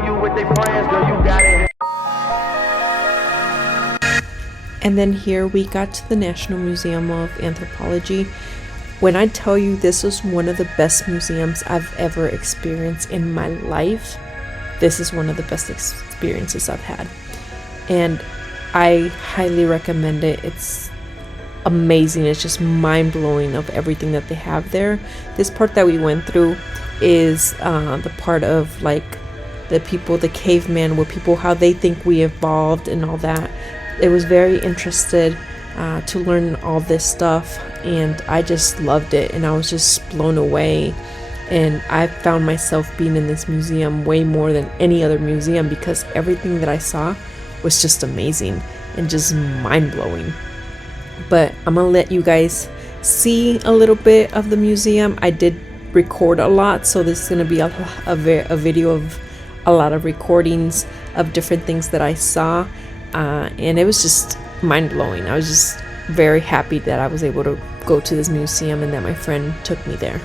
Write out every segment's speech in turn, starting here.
on you with their friends, girl, you got it. And then here we got to the National Museum of Anthropology. When I tell you this was one of the best museums I've ever experienced in my life, this is one of the best experiences I've had. And I highly recommend it. It's amazing. It's just mind-blowing of everything that they have there. This part that we went through is the part of like the people, the caveman, where people, how they think we evolved and all that. It was very interested to learn all this stuff, and I just loved it, and I was just blown away. And I found myself being in this museum way more than any other museum, because everything that I saw was just amazing and just mind-blowing. But I'm gonna let you guys see a little bit of the museum. I did record a lot, so this is gonna be a video of a lot of recordings of different things that I saw, and it was just mind-blowing. I was just very happy that I was able to go to this museum and that my friend took me there.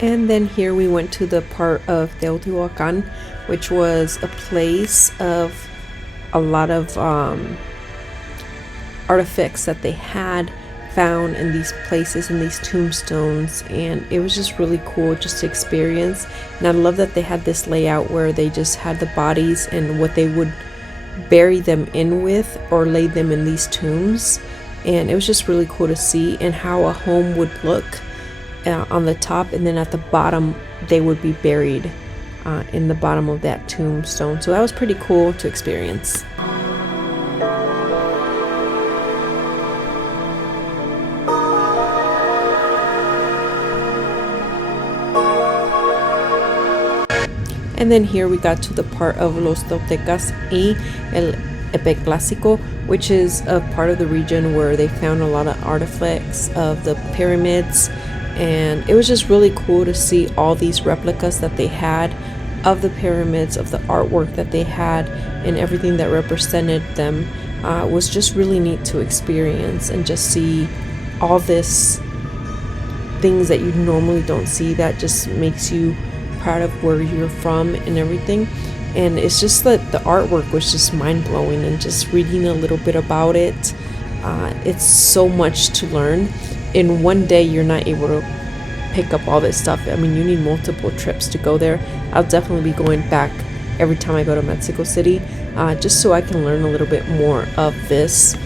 And then here we went to the part of Teotihuacan, which was a place of a lot of artifacts that they had found in these places, in these tombstones, and it was just really cool just to experience. And I love that they had this layout where they just had the bodies and what they would bury them in with or lay them in these tombs, and it was just really cool to see, and how a home would look on the top, and then at the bottom they would be buried in the bottom of that tombstone. So that was pretty cool to experience. And then here we got to the part of Los Toltecas y el Epeclásico, which is a part of the region where they found a lot of artifacts of the pyramids. And it was just really cool to see all these replicas that they had of the pyramids, of the artwork that they had, and everything that represented them. Was just really neat to experience and just see all this things that you normally don't see, that just makes you proud of where you're from and everything. And it's just that the artwork was just mind-blowing, and just reading a little bit about it, it's so much to learn. In one day you're not able to pick up all this stuff. I mean, you need multiple trips to go there. I'll definitely be going back every time I go to Mexico City, just so I can learn a little bit more of this.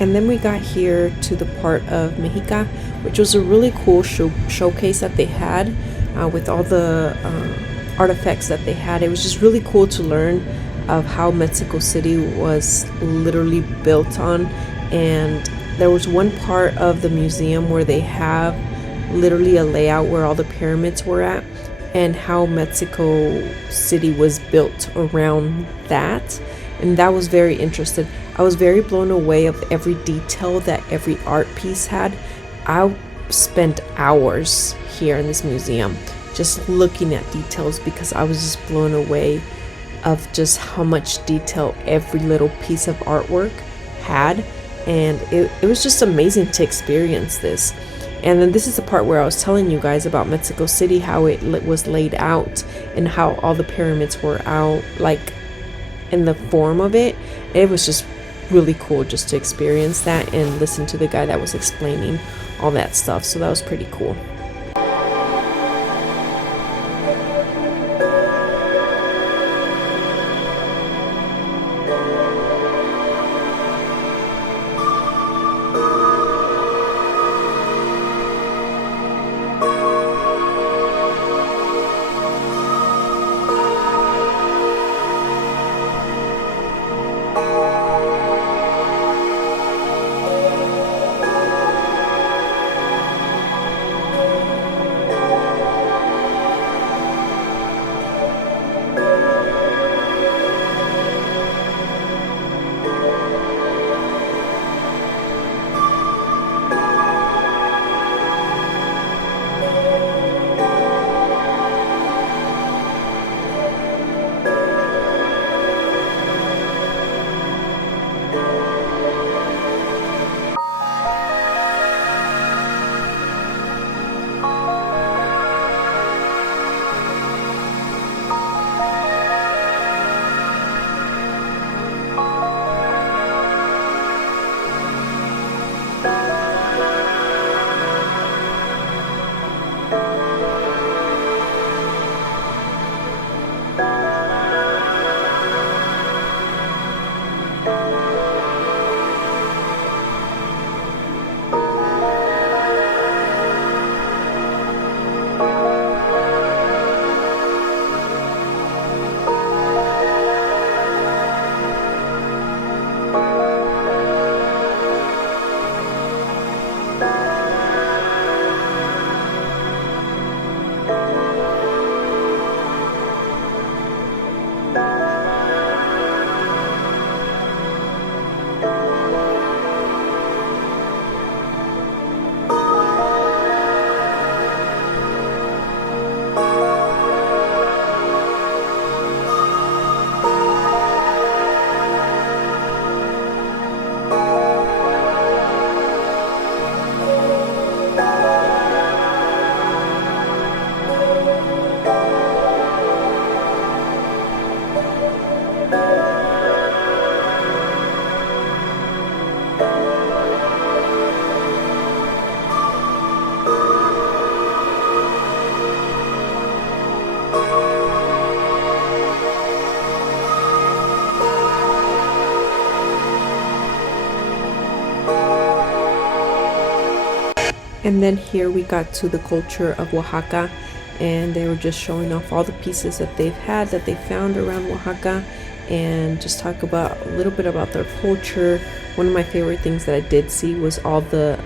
And then we got here to the part of Mexica, which was a really cool showcase that they had with all the artifacts that they had. It was just really cool to learn of how Mexico City was literally built on. And there was one part of the museum where they have literally a layout where all the pyramids were at and how Mexico City was built around that. And that was very interesting. I was very blown away of every detail that every art piece had. I spent hours here in this museum just looking at details because I was just blown away of just how much detail every little piece of artwork had. And it was just amazing to experience this. And then this is the part where I was telling you guys about Mexico City, how it was laid out and how all the pyramids were out like in the form of it. It was just really cool just to experience that and listen to the guy that was explaining all that stuff. So that was pretty cool. And then here we got to the culture of Oaxaca, and they were just showing off all the pieces that they've had that they found around Oaxaca, and just talk about a little bit about their culture. One of my favorite things that I did see was all the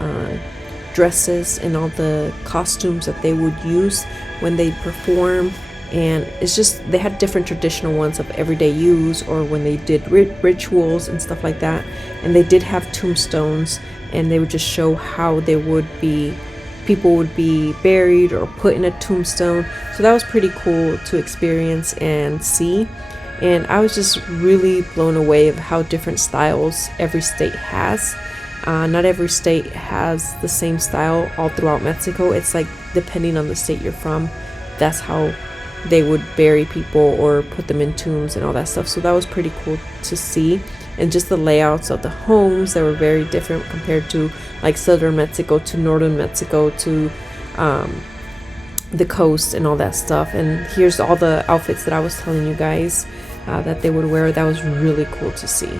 dresses and all the costumes that they would use when they perform. And it's just, they had different traditional ones of everyday use or when they did rituals and stuff like that. And they did have tombstones, and they would just show how they would be people would be buried or put in a tombstone. So that was pretty cool to experience and see. And I was just really blown away of how different styles every state has. Not every state has the same style all throughout Mexico. It's like depending on the state you're from, that's how they would bury people or put them in tombs and all that stuff. So that was pretty cool to see. And just the layouts of the homes, they were very different compared to like southern Mexico to northern Mexico to the coast and all that stuff. And here's all the outfits that I was telling you guys that they would wear. That was really cool to see.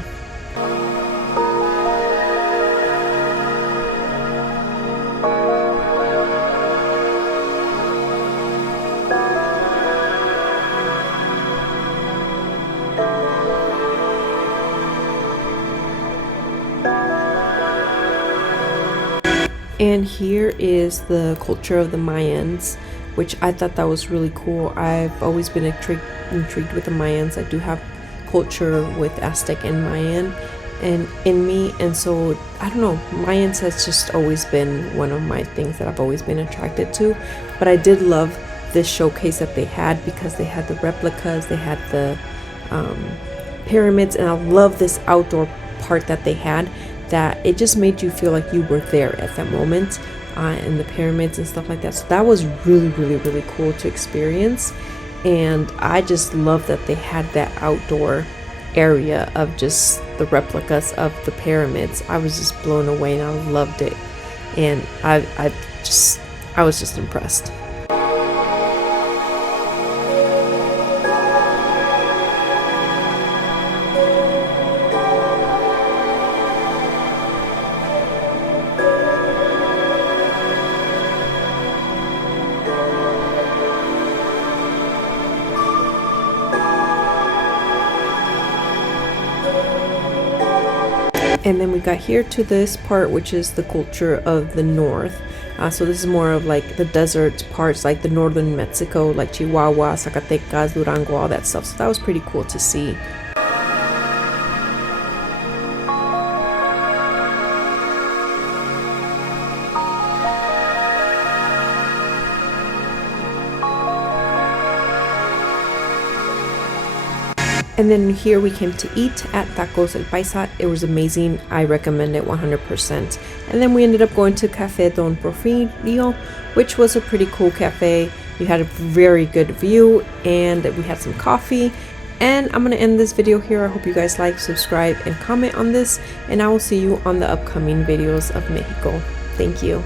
And here is the culture of the Mayans, which I thought that was really cool. I've always been intrigued with the Mayans. I do have culture with Aztec and Mayan and in me, and so I don't know, Mayans has just always been one of my things that I've always been attracted to. But I did love this showcase that they had because they had the replicas, they had the pyramids, and I love this outdoor part that they had, that it just made you feel like you were there at that moment in the pyramids and stuff like that. So that was really cool to experience. And I just love that they had that outdoor area of just the replicas of the pyramids. I was just blown away and I loved it. And I was just impressed. And then we got here to this part, which is the culture of the north. So this is more of like the desert parts, like the northern Mexico, like Chihuahua, Zacatecas, Durango, all that stuff. So that was pretty cool to see. And then here we came to eat at Tacos El Paisa. It was amazing. I recommend it 100%. And then we ended up going to Café Don Porfirio, which was a pretty cool cafe. We had a very good view and we had some coffee. And I'm going to end this video here. I hope you guys like, subscribe, and comment on this. And I will see you on the upcoming videos of Mexico. Thank you.